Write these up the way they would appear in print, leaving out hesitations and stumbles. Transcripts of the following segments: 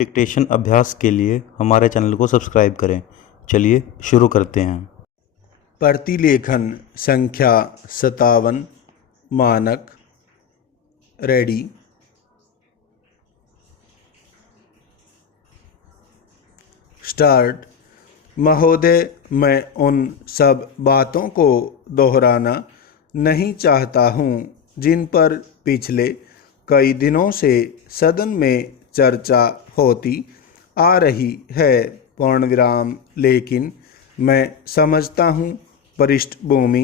Dictation अभ्यास के लिए हमारे चैनल को सब्सक्राइब करें। चलिए शुरू करते हैं। प्रतिलेखन संख्या 57 मानक रेडी। स्टार्ट। महोदय, मैं उन सब बातों को दोहराना नहीं चाहता हूँ जिन पर पिछले कई दिनों से सदन में चर्चा होती आ रही है, पूर्णविराम। लेकिन मैं समझता हूँ पृष्ठभूमि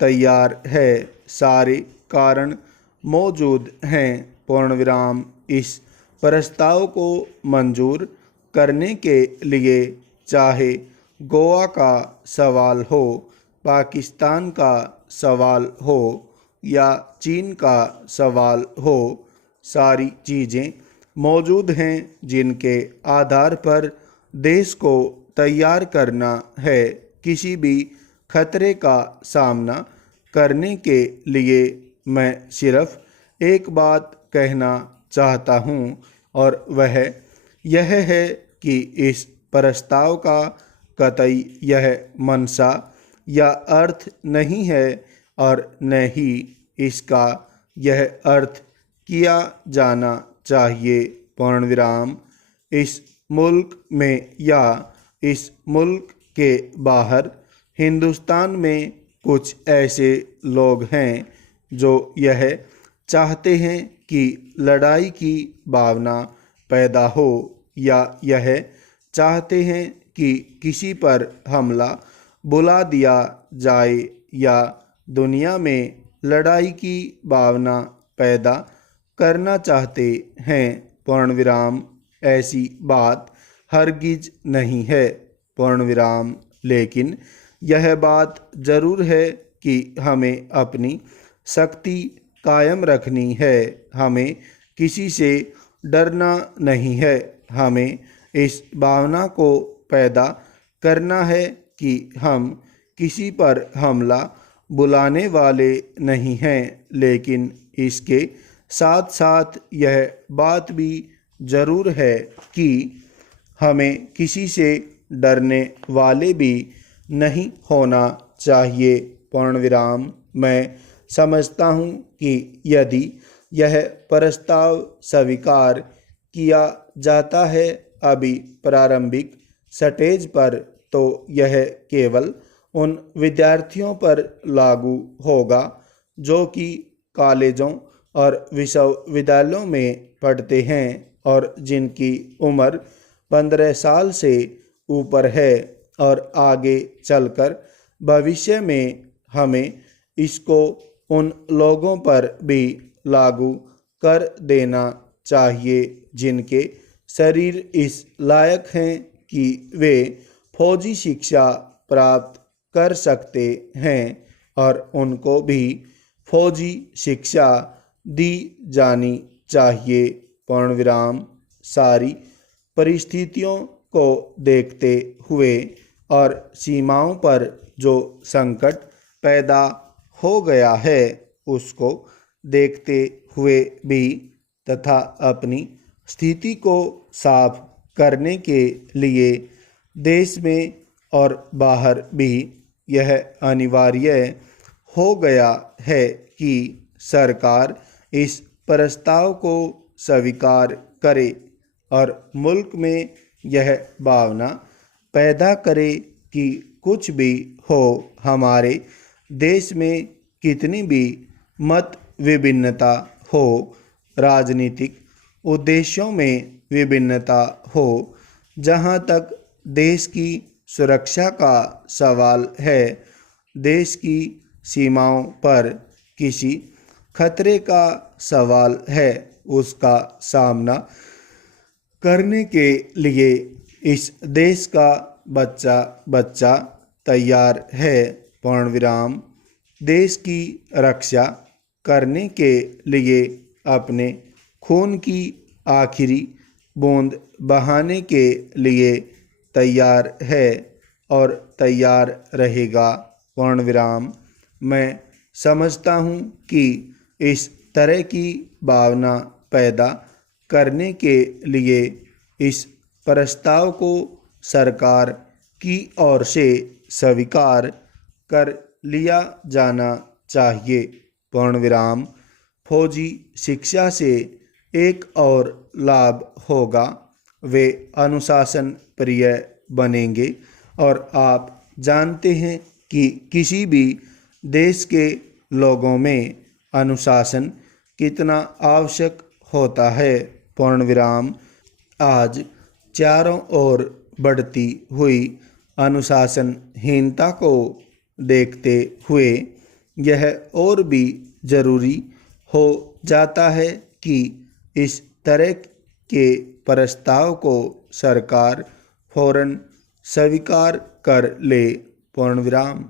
तैयार है, सारे कारण मौजूद हैं, पूर्णविराम। इस प्रस्ताव को मंजूर करने के लिए चाहे गोवा का सवाल हो, पाकिस्तान का सवाल हो या चीन का सवाल हो, सारी चीज़ें मौजूद हैं जिनके आधार पर देश को तैयार करना है किसी भी खतरे का सामना करने के लिए। मैं सिर्फ एक बात कहना चाहता हूँ और वह यह है कि इस प्रस्ताव का कतई यह मंशा या अर्थ नहीं है और न ही इसका यह अर्थ किया जाना चाहिए, पूर्णविराम। इस मुल्क में या इस मुल्क के बाहर हिंदुस्तान में कुछ ऐसे लोग हैं जो यह चाहते हैं कि लड़ाई की भावना पैदा हो या यह चाहते हैं कि किसी पर हमला बुला दिया जाए या दुनिया में लड़ाई की भावना पैदा करना चाहते हैं, पूर्णविराम। ऐसी बात हरगिज नहीं है, पूर्णविराम। लेकिन यह बात ज़रूर है कि हमें अपनी शक्ति कायम रखनी है, हमें किसी से डरना नहीं है, हमें इस भावना को पैदा करना है कि हम किसी पर हमला बुलाने वाले नहीं हैं, लेकिन इसके साथ साथ यह बात भी ज़रूर है कि हमें किसी से डरने वाले भी नहीं होना चाहिए, पूर्णविराम। मैं समझता हूँ कि यदि यह प्रस्ताव स्वीकार किया जाता है अभी प्रारंभिक स्टेज पर, तो यह केवल उन विद्यार्थियों पर लागू होगा जो कि कॉलेजों और विश्वविद्यालयों में पढ़ते हैं और जिनकी उम्र 15 साल से ऊपर है, और आगे चलकर भविष्य में हमें इसको उन लोगों पर भी लागू कर देना चाहिए जिनके शरीर इस लायक हैं कि वे फौजी शिक्षा प्राप्त कर सकते हैं और उनको भी फौजी शिक्षा दी जानी चाहिए, पूर्णविराम। सारी परिस्थितियों को देखते हुए और सीमाओं पर जो संकट पैदा हो गया है उसको देखते हुए भी तथा अपनी स्थिति को साफ करने के लिए देश में और बाहर भी यह अनिवार्य हो गया है कि सरकार इस प्रस्ताव को स्वीकार करे और मुल्क में यह भावना पैदा करे कि कुछ भी हो, हमारे देश में कितनी भी मत विभिन्नता हो, राजनीतिक उद्देश्यों में विभिन्नता हो, जहाँ तक देश की सुरक्षा का सवाल है, देश की सीमाओं पर किसी खतरे का सवाल है, उसका सामना करने के लिए इस देश का बच्चा बच्चा तैयार है, पूर्णविराम। देश की रक्षा करने के लिए अपने खून की आखिरी बूंद बहाने के लिए तैयार है और तैयार रहेगा, पूर्णविराम। मैं समझता हूँ कि इस तरह की भावना पैदा करने के लिए इस प्रस्ताव को सरकार की ओर से स्वीकार कर लिया जाना चाहिए। पूर्णविराम। फौजी शिक्षा से एक और लाभ होगा, वे अनुशासन प्रिय बनेंगे। और आप जानते हैं कि किसी भी देश के लोगों में अनुशासन कितना आवश्यक होता है। पूर्णविराम। आज चारों ओर बढ़ती हुई अनुशासनहीनता को देखते हुए यह और भी ज़रूरी हो जाता है कि इस तरह के प्रस्ताव को सरकार फौरन स्वीकार कर ले। पूर्णविराम।